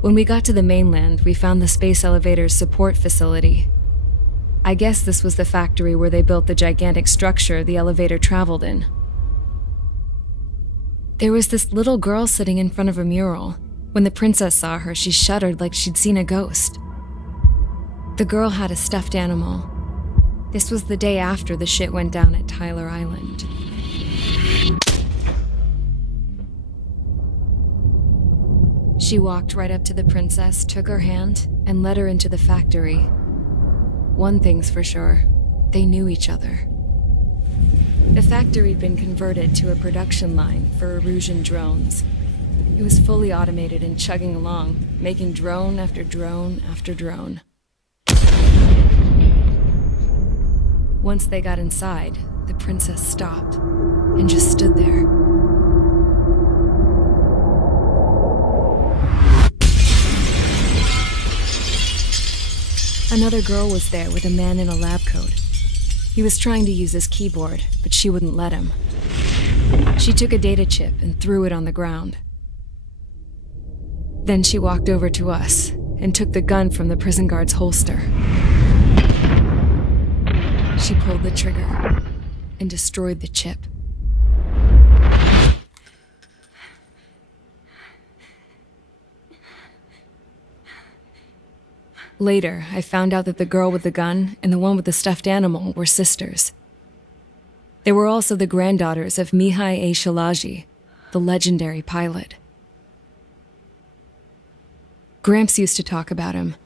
When we got to the mainland, we found the space elevator's support facility. I guess this was the factory where they built the gigantic structure the elevator traveled in. There was this little girl sitting in front of a mural. When the princess saw her, she shuddered like she'd seen a ghost. The girl had a stuffed animal. This was the day after the shit went down at Tyler Island. She walked right up to the princess, took her hand, and led her into the factory. One thing's for sure, they knew each other. The factory'd been converted to a production line for Erusian drones. It was fully automated and chugging along, making drone after drone after drone. Once they got inside, the princess stopped and just stood there. Another girl was there with a man in a lab coat. He was trying to use his keyboard, but she wouldn't let him. She took a data chip and threw it on the ground. Then she walked over to us and took the gun from the prison guard's holster. She pulled the trigger and destroyed the chip. Later, I found out that the girl with the gun and the one with the stuffed animal were sisters. They were also the granddaughters of Mihai A. Shalaji, the legendary pilot. Gramps used to talk about him.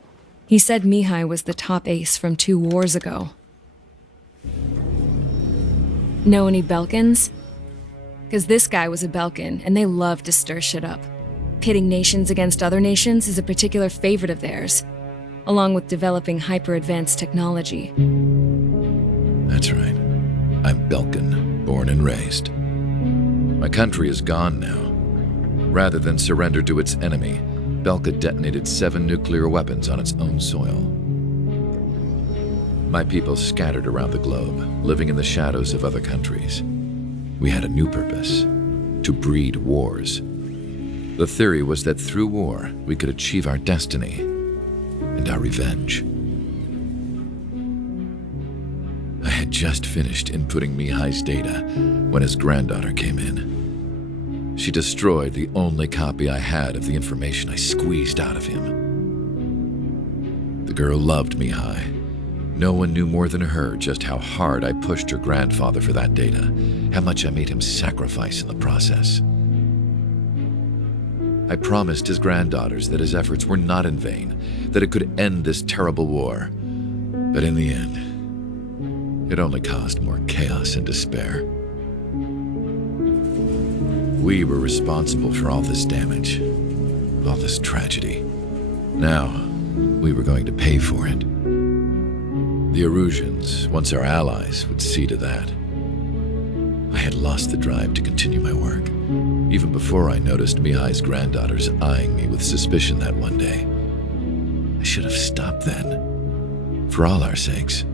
He said Mihai was the top ace from 2 wars ago. Know any Belkans? Because this guy was a Belkan, and they love to stir shit up. Pitting nations against other nations is a particular favorite of theirs, along with developing hyper-advanced technology. That's right. I'm Belkan, born and raised. My country is gone now. Rather than surrender to its enemy, Belka detonated 7 nuclear weapons on its own soil. My people scattered around the globe, living in the shadows of other countries. We had a new purpose: to breed wars. The theory was that through war, we could achieve our destiny and our revenge. I had just finished inputting Mihai's data when his granddaughter came in. She destroyed the only copy I had of the information I squeezed out of him. The girl loved Mihai. No one knew more than her just how hard I pushed her grandfather for that data, how much I made him sacrifice in the process. I promised his granddaughters that his efforts were not in vain, that it could end this terrible war. But in the end, it only caused more chaos and despair. We were responsible for all this damage, all this tragedy. Now, we were going to pay for it. The Erusians, once our allies, would see to that. I had lost the drive to continue my work, even before I noticed Mihai's granddaughters eyeing me with suspicion that one day. I should have stopped then, for all our sakes.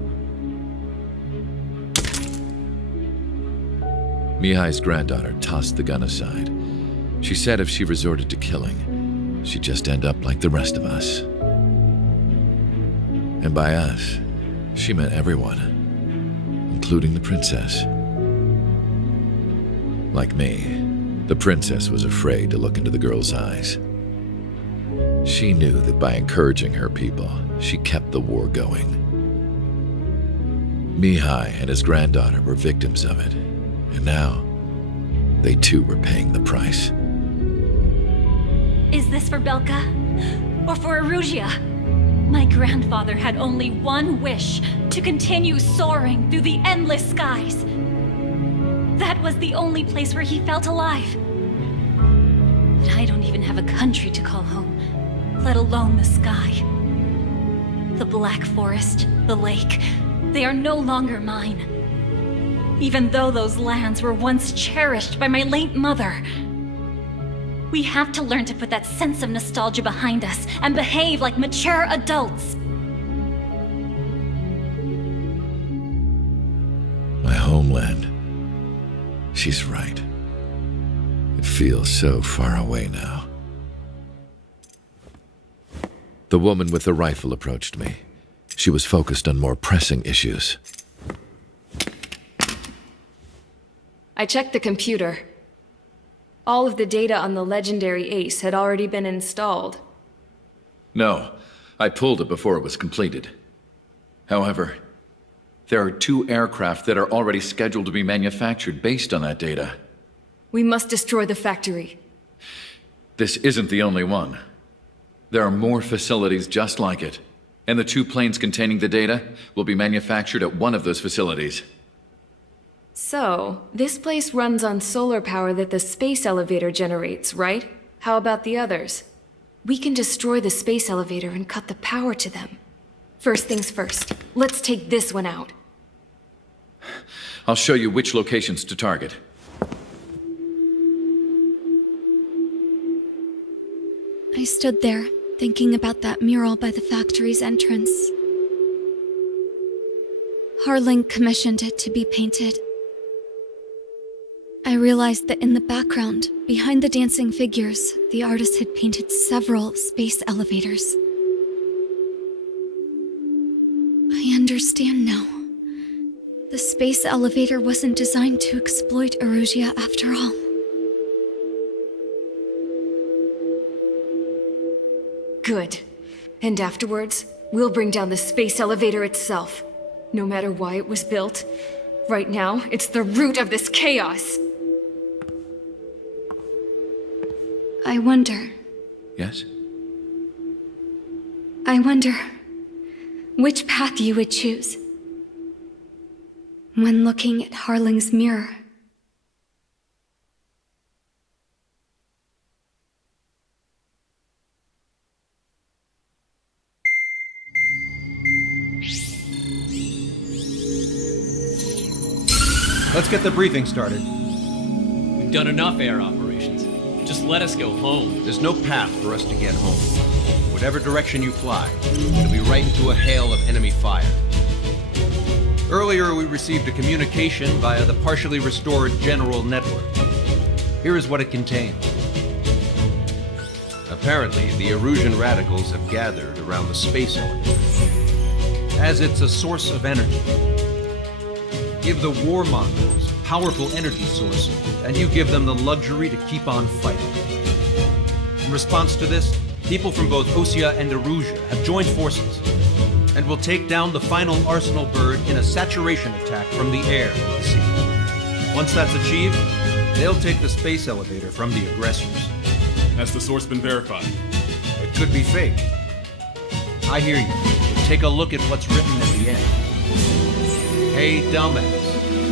Mihai's granddaughter tossed the gun aside. She said if she resorted to killing, she'd just end up like the rest of us. And by us, she meant everyone, including the princess. Like me, the princess was afraid to look into the girl's eyes. She knew that by encouraging her people, she kept the war going. Mihai and his granddaughter were victims of it, and now they too were paying the price. Is this for Belka? Or for Erusia? My grandfather had only one wish: to continue soaring through the endless skies. That was the only place where he felt alive. But I don't even have a country to call home, let alone the sky. The Black Forest, the lake, they are no longer mine. Even though those lands were once cherished by my late mother. We have to learn to put that sense of nostalgia behind us and behave like mature adults. My homeland. She's right. It feels so far away now. The woman with the rifle approached me. She was focused on more pressing issues. I checked the computer. All of the data on the legendary ace had already been installed. No, I pulled it before it was completed. However, there are 2 aircraft that are already scheduled to be manufactured based on that data. We must destroy the factory. This isn't the only one. There are more facilities just like it, and the 2 planes containing the data will be manufactured at one of those facilities. So, this place runs on solar power that the space elevator generates, right? How about the others? We can destroy the space elevator and cut the power to them. First things first, let's take this one out. I'll show you which locations to target. I stood there, thinking about that mural by the factory's entrance. Harling commissioned it to be painted. I realized that in the background, behind the dancing figures, the artist had painted several space elevators. I understand now. The space elevator wasn't designed to exploit Erusia after all. Good. And afterwards, we'll bring down the space elevator itself. No matter why it was built. Right now, it's the root of this chaos. I wonder Yes? which path you would choose when looking at Harling's mirror. Let's get the briefing started. We've done enough air operations. Just let us go home. There's no path for us to get home. Whatever direction you fly, it'll be right into a hail of enemy fire. Earlier, we received a communication via the partially restored general network. Here is what it contained. Apparently, the Erusian radicals have gathered around the space elevator, as it's a source of energy. Give the warmongers a powerful energy source, and you give them the luxury to keep on fighting. In response to this, people from both Osea and Erusia have joined forces, and will take down the final Arsenal bird in a saturation attack from the air and the sea. Once that's achieved, they'll take the space elevator from the aggressors. Has the source been verified? It could be fake. I hear you. Take a look at what's written at the end. Hey, dumbass.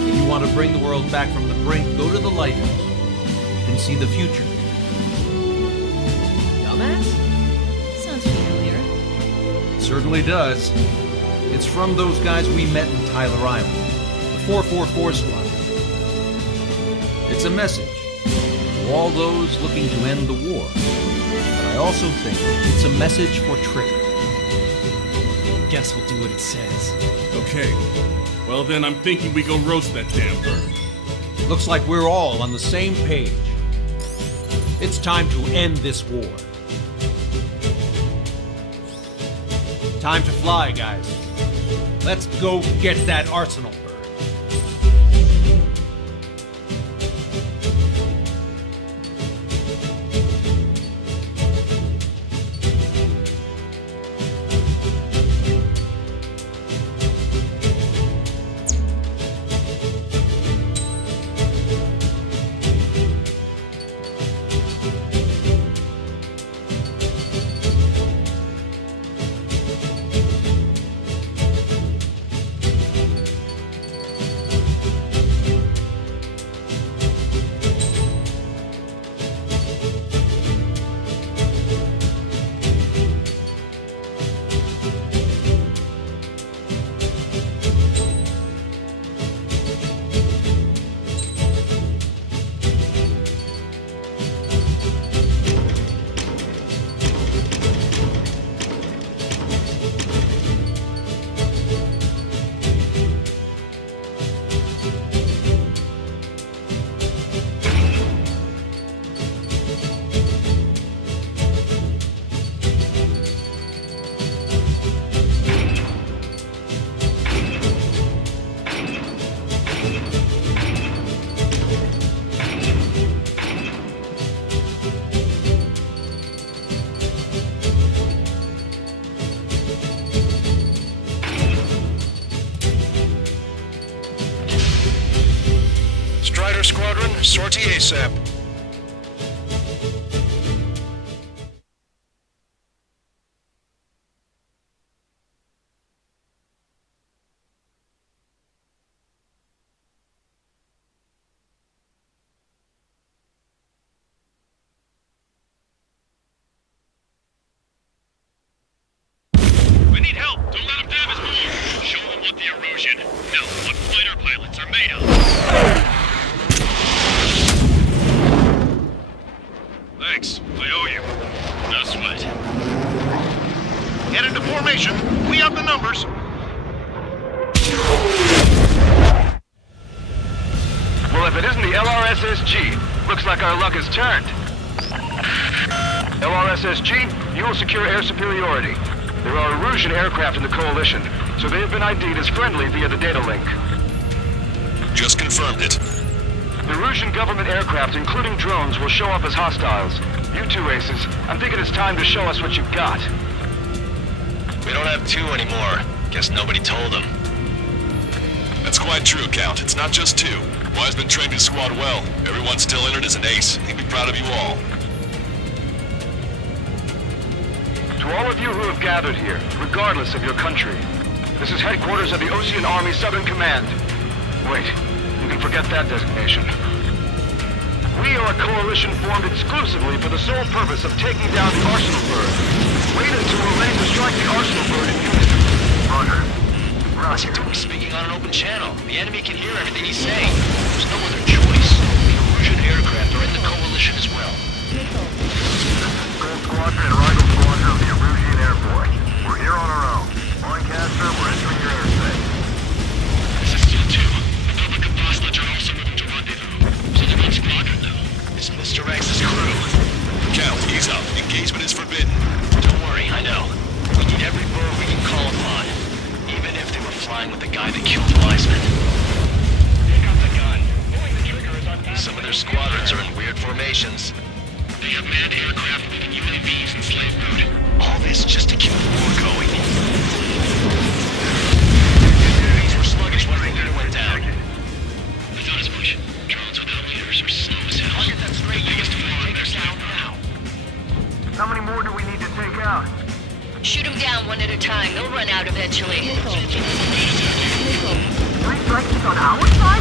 If you want to bring the world back from the brink, go to the Lighthouse. You can see the future. Dumbass? Sounds familiar. It certainly does. It's from those guys we met in Tyler Island, the 444 squad. It's a message to all those looking to end the war. But I also think it's a message for Trigger. Guess we'll do what it says. Okay. Well then, I'm thinking we go roast that damn bird. Looks like we're all on the same page. It's time to end this war. Time to fly, guys. Let's go get that Arsenal bird. Fighter Squadron, sortie ASAP. We need help. Don't let him damage more. Show him what the erosion, no, what fighter pilots are made of. Thanks. I owe you. No sweat. Get into formation. We have the numbers. Well, if it isn't the LRSSG, looks like our luck has turned. LRSSG, you will secure air superiority. There are Erusian aircraft in the Coalition, so they have been ID'd as friendly via the data link. Just confirmed it. The Erusian government aircraft, including drones, will show up as hostiles. You two aces, I'm thinking it's time to show us what you've got. We don't have two anymore. Guess nobody told them. That's quite true, Count. It's not just two. Wise's been trained his squad well. Everyone still entered as an ace. He'd be proud of you all. To all of you who have gathered here, regardless of your country, this is headquarters of the Ocean Army Southern Command. Wait, you can forget that designation. We are a coalition formed exclusively for the sole purpose of taking down the Arsenal Bird. Wait until we're ready to strike the Arsenal Bird in unison. Roger. Listen to him speaking on an open channel. The enemy can hear everything he's saying. There's no other choice. The Erusian aircraft are in the coalition as well. Gold Squadron and Rival Squadron of the Erusian Air Force. We're here on our own. Lancaster, we're entering your airspace. This is still two. The public apostolates are also moving to rendezvous. So they're not squadron, though. It's Mr. X's crew. Count, ease up. Engagement is forbidden. Don't worry, I know. We need every bird we can call upon. Even if they were flying with the guy that killed Wiseman. Pick up the gun. Pulling the trigger is our Some of their squadrons are in weird formations. They have manned aircraft moving UAVs in slave mode. All this just to keep the war going. These were sluggish once the leader went down. I thought as much. Drones without leaders are slow as hell. I'll get that straight. You Biggest just war in take their us slave down mode. now. How many more do we need to take out? Shoot them down one at a time. They'll run out eventually. 3 strikes on our side?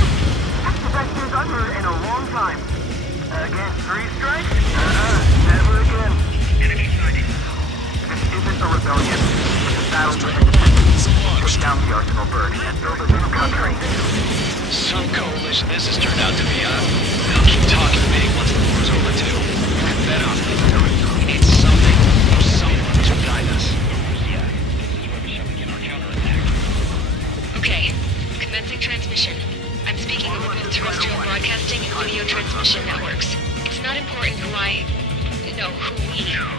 That's the best news I've heard in a long time. Again, 3 strikes? Never again. Enemy sighting. This isn't a rebellion. It's a battle for independence. Push down the Arsenal Bird and build a new country. Some coalition this has turned out to be, They'll keep talking big once the war's over, too. You can bet on it. We need something or someone to guide us. Yeah, this is where we shall begin our counterattack. Okay, commencing transmission. I'm speaking over both terrestrial broadcasting and video transmission networks. It's not important who we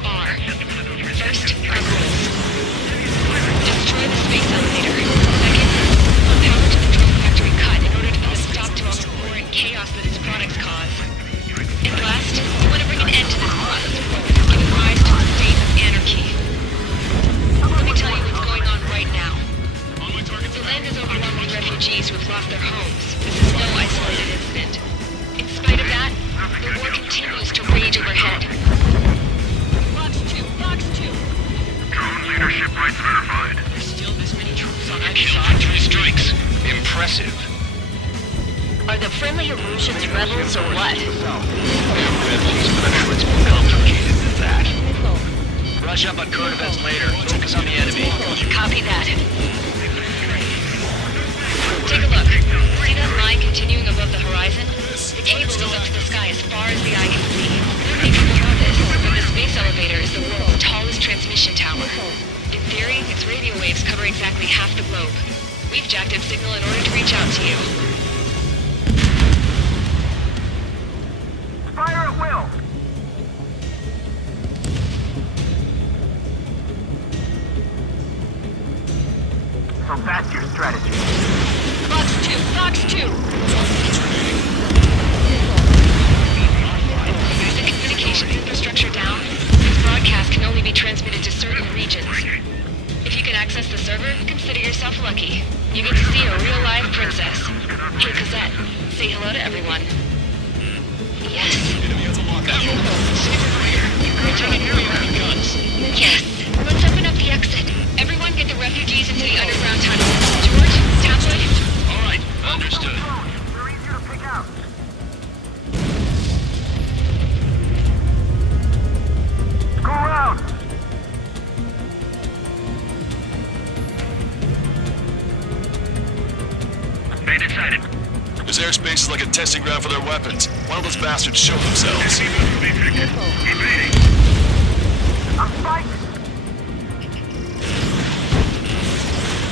are. First, our goals. Destroy the space elevator. Second, power to the drone factory cut in order to put a stop to all the war and chaos that its products cause. And last, we want to bring an end to this process of growth, giving rise to a state of anarchy. Let me tell you what's going on right now. The land is overrun with refugees who have lost their homes. This is no isolated incident. In spite of that, the war continues to rage overhead. Box 2, Box 2. Drone leadership rights verified. There's still this many troops on either Killed side. for 3 strikes. Impressive. Are the friendly Erusians rebels or what? They're rebels, but I'm sure it's more complicated than that. Brush up on current events later. Focus on the enemy. Copy that. Take a look. See that line continuing above the horizon? The cable goes up to the sky as far as the eye can see. Maybe you know this, but the space elevator is the world's tallest transmission tower. In theory, its radio waves cover exactly half the globe. We've jacked its signal in order to reach out to you. Fire at will! So that's your strategy. Box 2, Box 2! Is the communications infrastructure down? This broadcast can only be transmitted to certain regions. If you can access the server, consider yourself lucky. You get to see a real live princess. Hey, Cosette, say hello to everyone. We're taking area with guns. Yes. Let's open up the exit. Everyone get the refugees into the underground tunnel. George, tabloid. All right, understood. They're easy to pick out. Go around. Bandit sighted. This airspace is like a testing ground for their weapons. Why don't those bastards show themselves? Invading. I'm fighting.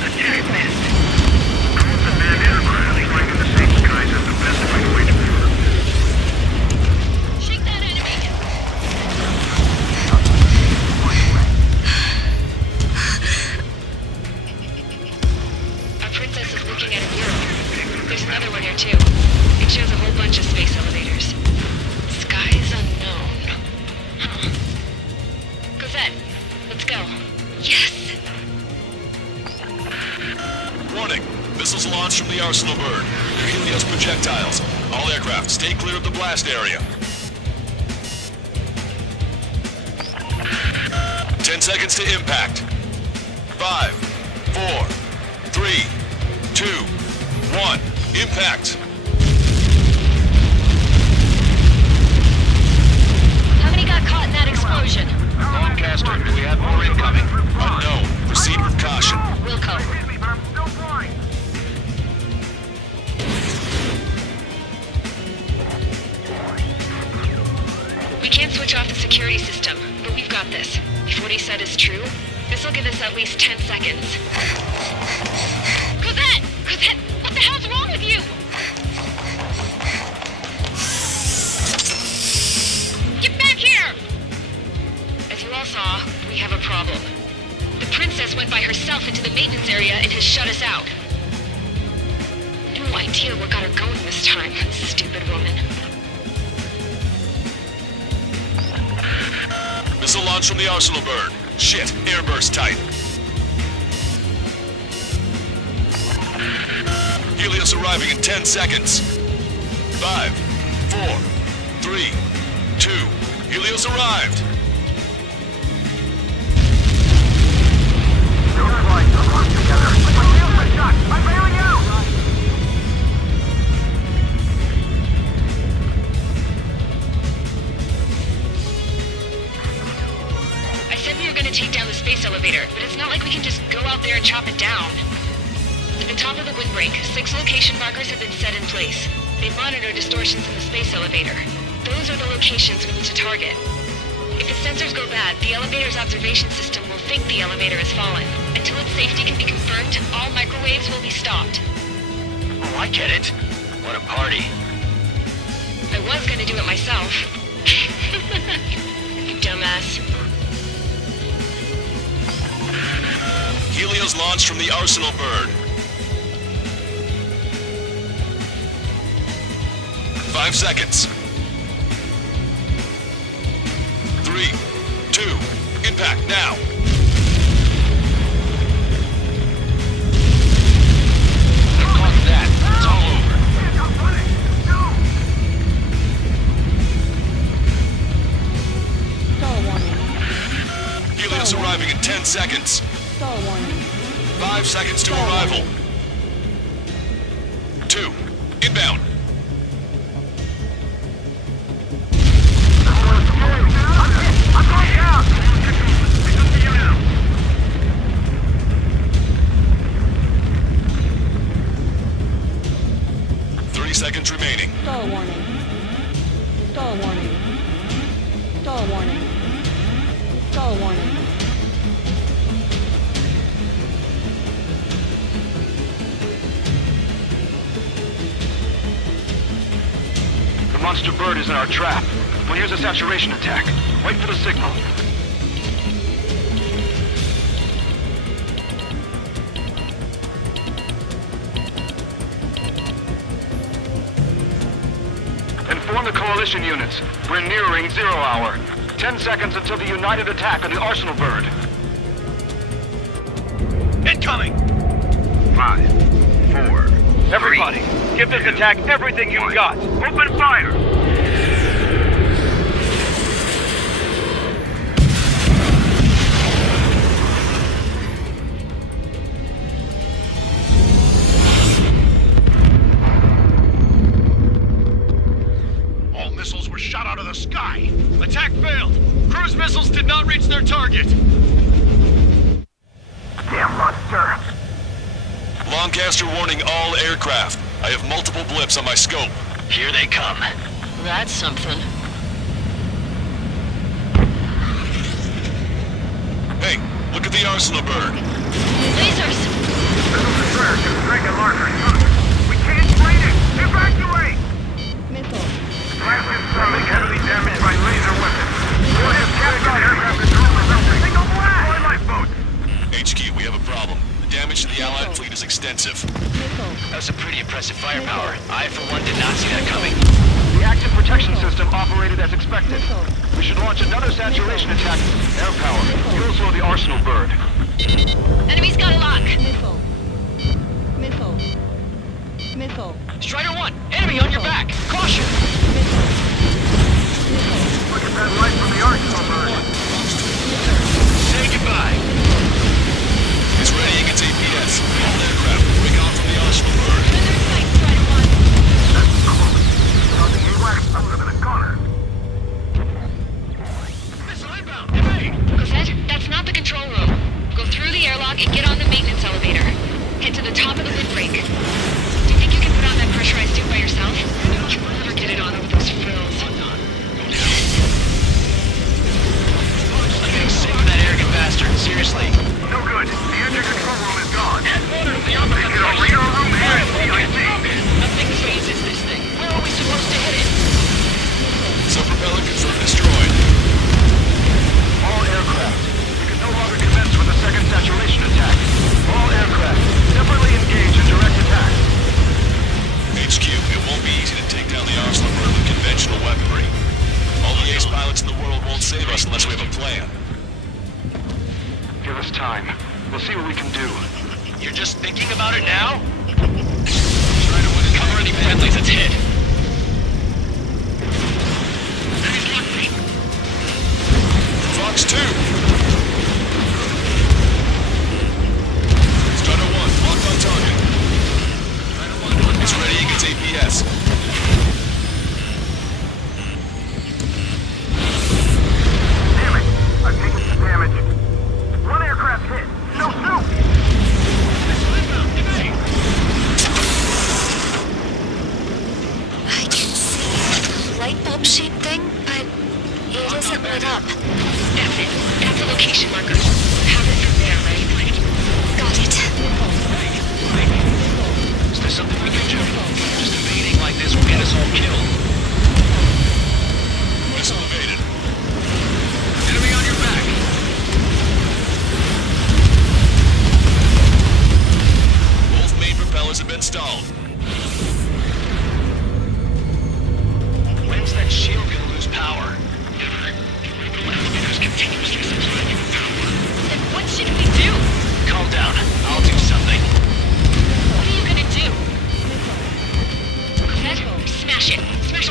Attack missed. Crews and manned aircraft flying in the same skies as the best way to wage war. Shake that enemy. Our princess is looking at a mural. There's another one here too. It shows a whole bunch of space elevators. Skies unknown. Huh. Cosette, let's go. Yes! Warning. Missiles launched from the Arsenal bird. They're Helios projectiles. All aircraft, stay clear of the blast area. 10 seconds to impact. 5, 4, 3, 2, 1. Impact. How many got caught in that explosion? Lancaster, do we have more incoming? Unknown. Proceed with caution. Wilco. But I'm still blind. We can't switch off the security system, but we've got this. If what he said is true, this will give us at least 10 seconds. Cosette! Cosette! What the hell's wrong with you? Get back here! As you all saw, we have a problem. The princess went by herself into the maintenance area and has shut us out. No idea what got her going this time, stupid woman. Missile launch from the Arsenal bird. Shit, airburst tight. Helios arriving in 10 seconds. 5, 4, 3, 2. Helios arrived. Don't fight. Let's work together. My shields are shot. I'm bailing out. I said we were gonna take down the space elevator, but it's not like we can just go out there and chop it down. At the top of the windbreak, 6 location markers have been set in place. They monitor distortions in the space elevator. Those are the locations we need to target. If the sensors go bad, the elevator's observation system will think the elevator has fallen. Until its safety can be confirmed, all microwaves will be stopped. Oh, I get it. What a party. I was gonna do it myself. You dumbass. Helios launched from the Arsenal bird. 5 seconds. 3, 2, impact now. They're caught that. It's all over. Helios arriving in 10 seconds. 5 seconds to arrival. 2, inbound. I'm going down. It's up to you now. Seconds remaining. Stall warning. Stall warning. Stall warning. Stall warning. The monster bird is in our trap. We'll use a saturation attack. Wait for the signal. Inform the coalition units. We're nearing 0 hour. 10 seconds until the united attack on the Arsenal bird. Incoming! 5, 4. Everybody, give this attack everything you've got. Open fire! missiles were shot out of the sky. Attack failed. Cruise missiles did not reach their target. Damn monster! Lancaster warning all aircraft. I have multiple blips on my scope. Here they come. That's something. Hey, look at the arsenal bird. Lasers! Destroyer should strike a larger target. We can't fight it! Evacuate! Missile. Blast is being heavily damaged by laser weapons. We'll have captured aircraft control of something. Signal blast! Deploy lifeboats! HQ, we have a problem. The damage to the Allied fleet is extensive. Missile. That's a pretty impressive firepower. I, for one, did not see that coming. The active protection system operated as expected. Missile. We should launch another saturation attack. Air power. You'll slow the arsenal bird. Enemy's got a lock! Missile. Missile. Missile. Strider 1, enemy on your back! Caution! Missile. Look at that light from the arsenal bird. Say goodbye. It's ready against APS. All aircraft, break off from the arsenal bird. In their sights, Strider 1! That's close. Causing AWACS, I would have been a goner. Missile inbound! Evade! Cosette, that's not the control room. Go through the airlock and get on the maintenance elevator. Head to the top of the windbreak. Do you think you can put on that pressurized suit by yourself? You'll never get it on over those frills. I'm getting sick of that arrogant bastard. Seriously. No good. The engine control room is gone. Headquarters, the opposite Get a radar room and CIC. Nothing phases this thing. Where are we supposed to hit it? Sub-propellant confirmed destroyed. All aircraft. We can no longer commence with a second saturation attack. All aircraft, separately engage in direct attack. HQ, it won't be easy to take down the arsenal bird with conventional weaponry. All the ace pilots in the world won't save us unless we have a plan. Give us time. We'll see what we can do. You're just thinking about it now? Try to cover any friendlies that's hit. Fox 2! Strider 1, locked on target. It's ready against APS. Damn it! I've taken some damage. One aircraft hit. No soup! Missile inbound! Evade! I can see a light bulb shaped thing, but it isn't lit up. That's it. That's a location marker. Have it from there, right? Got it. Is there something we can do? Just invading like this will get us all killed. Missile evaded. Enemy on your back! Both main propellers have been stalled. When's that shield gonna lose power? Never. Elevators continuously supply you with power. Then what should we do? Calm down. I'll do something. What are you gonna do? Cosette, smash it. Smash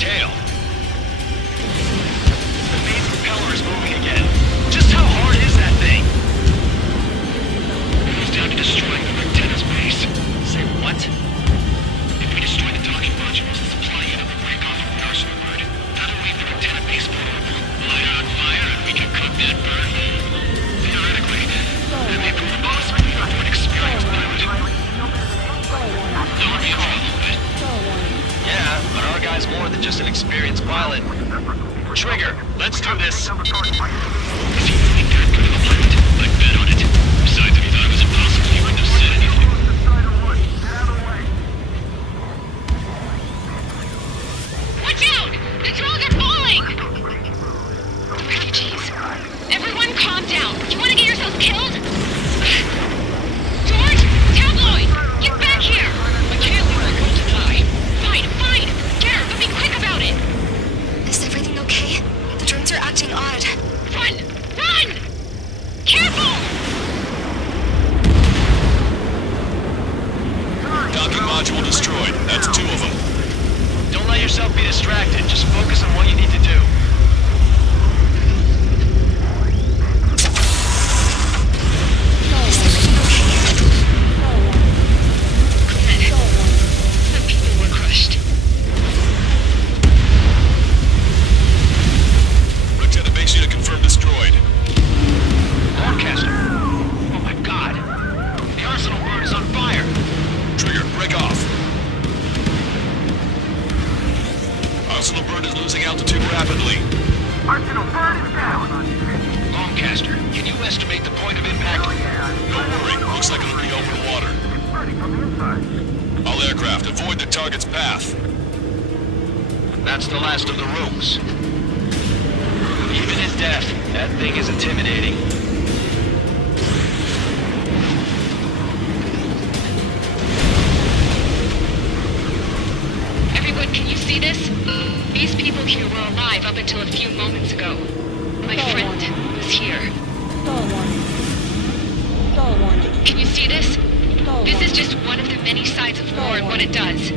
tail. The main propeller is moving again. Just how hard is that thing? It goes down to destroying the antenna's base. Say what? If we destroy the docking modules, the supply unit will break off from Arsenal bird. That'll leave the antenna base vulnerable. Light it on fire and we can cook that bird whole. Theoretically, that may prove impossible for an experienced pilot. Don't be in trouble, but... Yeah, but our guy's more than just an experienced pilot. Trigger, let's do this. Is he really that good of a pilot? I'd bet on it. Besides, if he thought it was impossible, he wouldn't have said anything. Watch out! The drones are falling! Refugees. Everyone calm down. You want to get yourselves killed? George! Tabloid! Get back here! I can't leave my girl to die. Fine. Get her, but be quick about it! Is everything okay? The drones are acting odd. Run! Careful! Docking module destroyed. That's 2 of them. Don't let yourself be distracted. Just focus on what you need to do. Some people were crushed. Lieutenant base unit confirmed destroyed. Broadcaster! Oh my god! The Arsenal bird is on fire! Trigger, break off. Arsenal bird is losing altitude rapidly. Arsenal bird is down! Longcaster, can you estimate the point of impact? Don't worry, looks like it'll be open water. All aircraft, avoid the target's path. That's the last of the rooms. Even his death, that thing is intimidating. Everyone, can you see this? These people here were alive up until a few moments ago. My friend was here. Can you see this? This is just one of the many sides of war and what it does.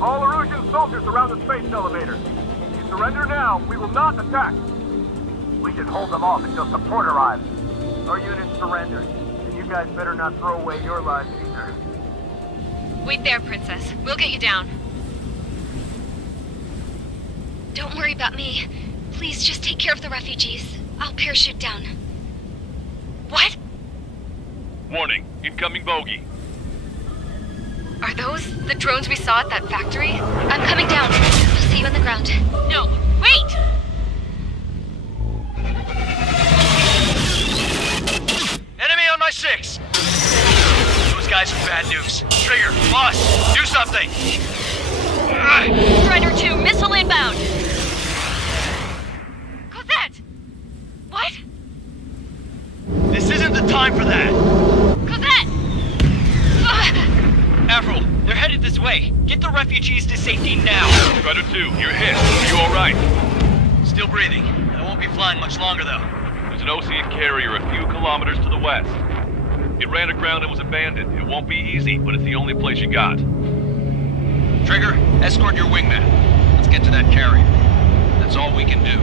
All Erusian soldiers around the space elevator. If you surrender now, we will not attack. We can hold them off until support arrives. Our unit surrendered, and you guys better not throw away your lives either. Wait there, Princess. We'll get you down. Don't worry about me. Please just take care of the refugees. I'll parachute down. What? Warning, incoming bogey. Are those the drones we saw at that factory? I'm coming down. I'll see you on the ground. No, wait! Enemy on my 6! Those guys are bad news. Trigger, boss, do something! Strider 2, missile inbound! Cosette! What? This isn't the time for that! Cosette! Avril, they're headed this way. Get the refugees to safety now. Strider 2, you're hit. Are you alright? Still breathing. I won't be flying much longer, though. There's an Ocean carrier a few kilometers to the west. It ran aground and was abandoned. It won't be easy, but it's the only place you got. Trigger, escort your wingman. Let's get to that carrier. That's all we can do.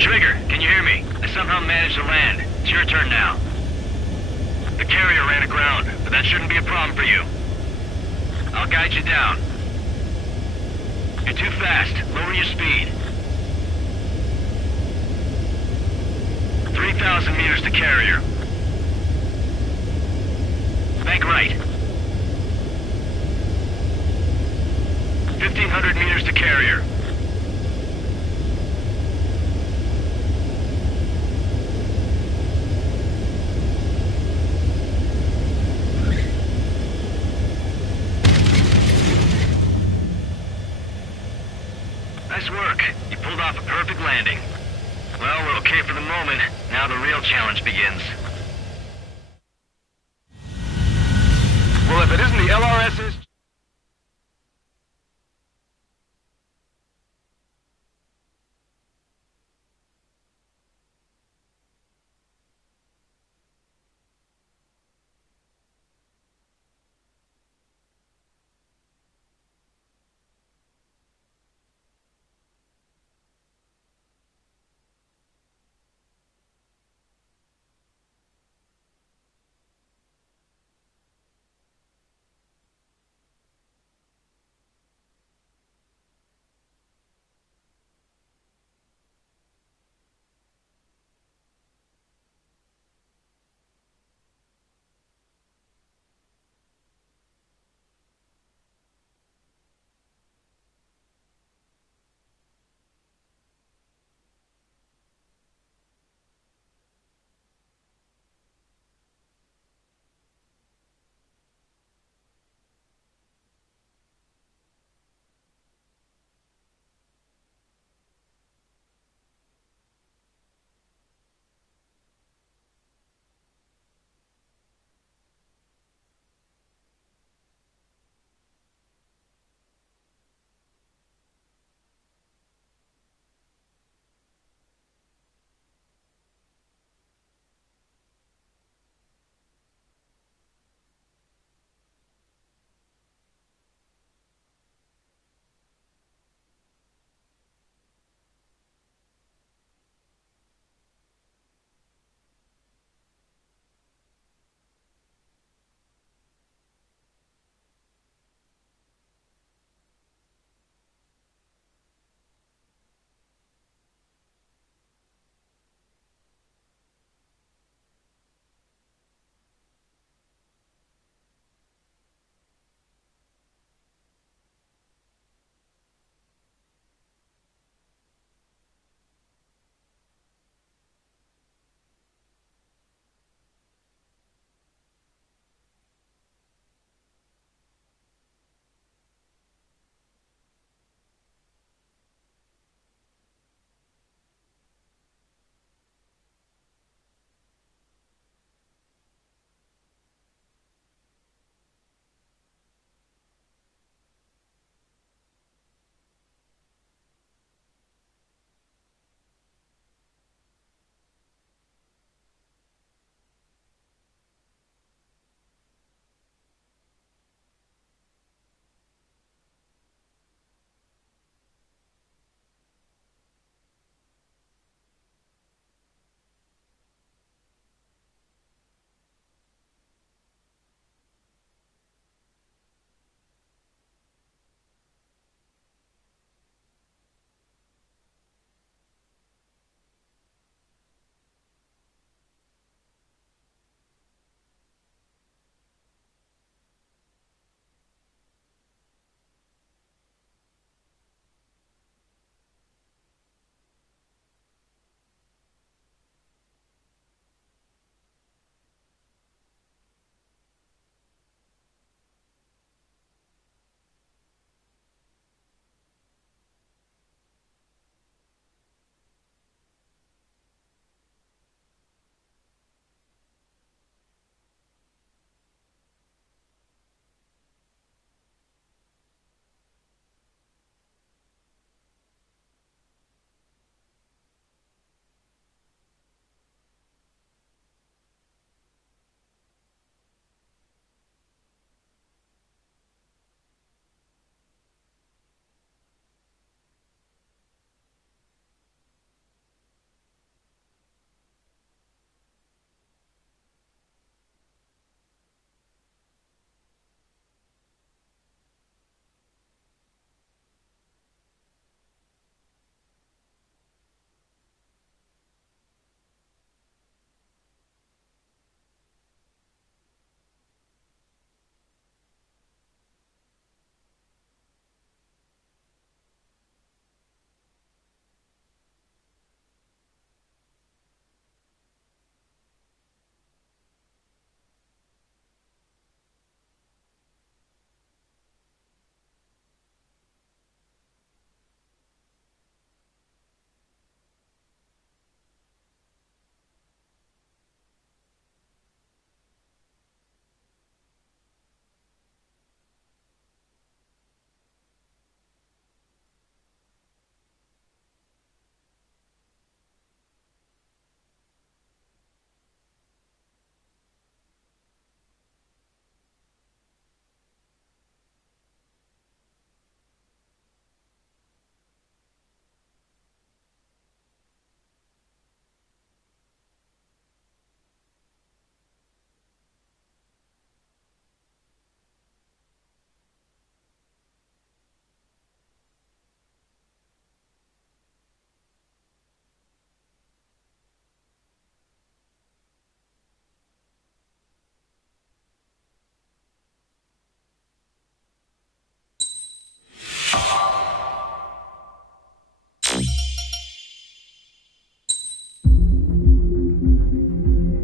Trigger, can you hear me? I somehow managed to land. It's your turn now. The carrier ran aground, but that shouldn't be a problem for you. I'll guide you down. You're too fast. Lower your speed. 3,000 meters to carrier. Bank right. 1,500 meters to carrier. Nice work. You pulled off a perfect landing. Well, we're okay for the moment. Now the real challenge begins. Well, if it isn't the LRS's...